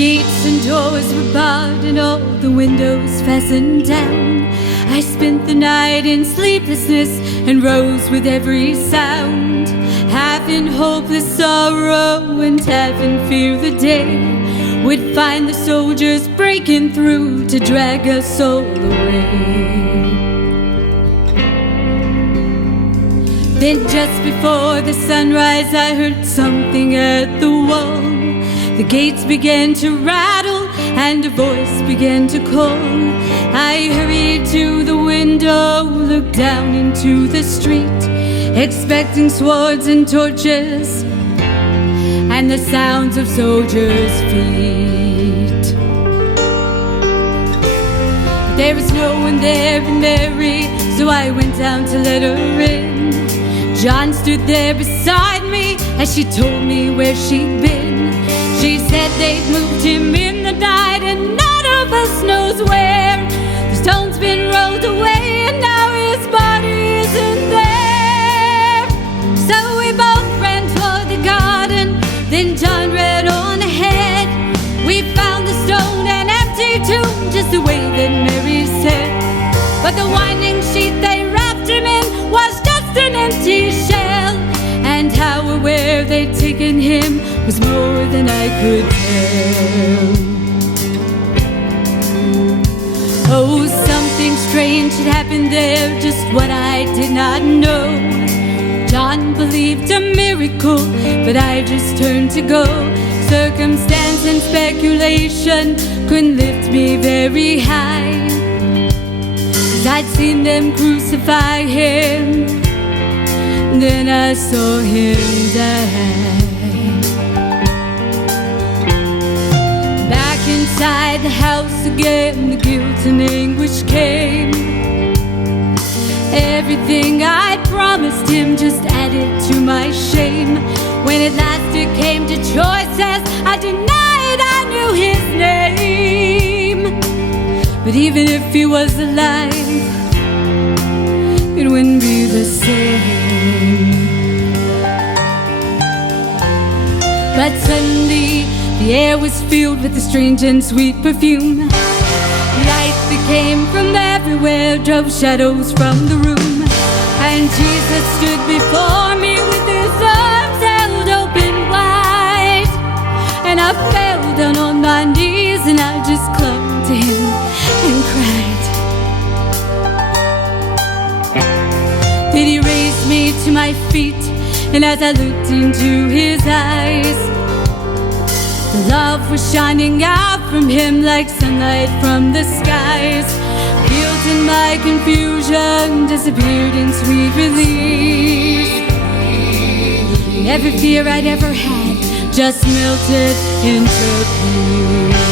gates and doors were barred and all the windows fastened down. I spent the night in sleeplessness and rose with every sound, half in hopeless sorrow and half in fear the day would find the soldiers breaking through to drag us all away. Then just before the sunrise I heard something at the wall. The gates began to rattle and a voice began to call. I hurried to the window, looked down into the street, expecting swords and torches and the sounds of soldiers' feet. But there was no one there but Mary, so I went down to let her in. John stood there beside me as she told me where she'd been. She said they'd moved him in the night and none of us knows where. The stone's been rolled away and now his body isn't there. So we both ran for the garden, then John ran on ahead. We found the stone an empty tomb, just the way that Mary said. But the winding sheet they wrapped him in was just an empty shell, and how or where they'd taken him was more than I could tell. Oh, something strange had happened there, just what I did not know. John believed a miracle, but I just turned to go. Circumstance and speculation couldn't lift me very high, 'cause I'd seen them crucify him, then I saw him die. Back inside the house again, the guilt and anguish came. Everything I'd promised him just added to my shame. When at last it came to choices, I denied I knew his name. But even if he was alive, it wouldn't be the same. But suddenly the air was filled with a strange and sweet perfume. Light that came from everywhere drove shadows from the room, and Jesus stood before me with his arms held open wide. And I fell down on my knees and I just clung to him and cried. Then he raised me to my feet, and as I looked into his eyes, the love was shining out from him like sunlight from the skies. Guilt and my confusion disappeared in sweet release, and every fear I'd ever had just melted into peace.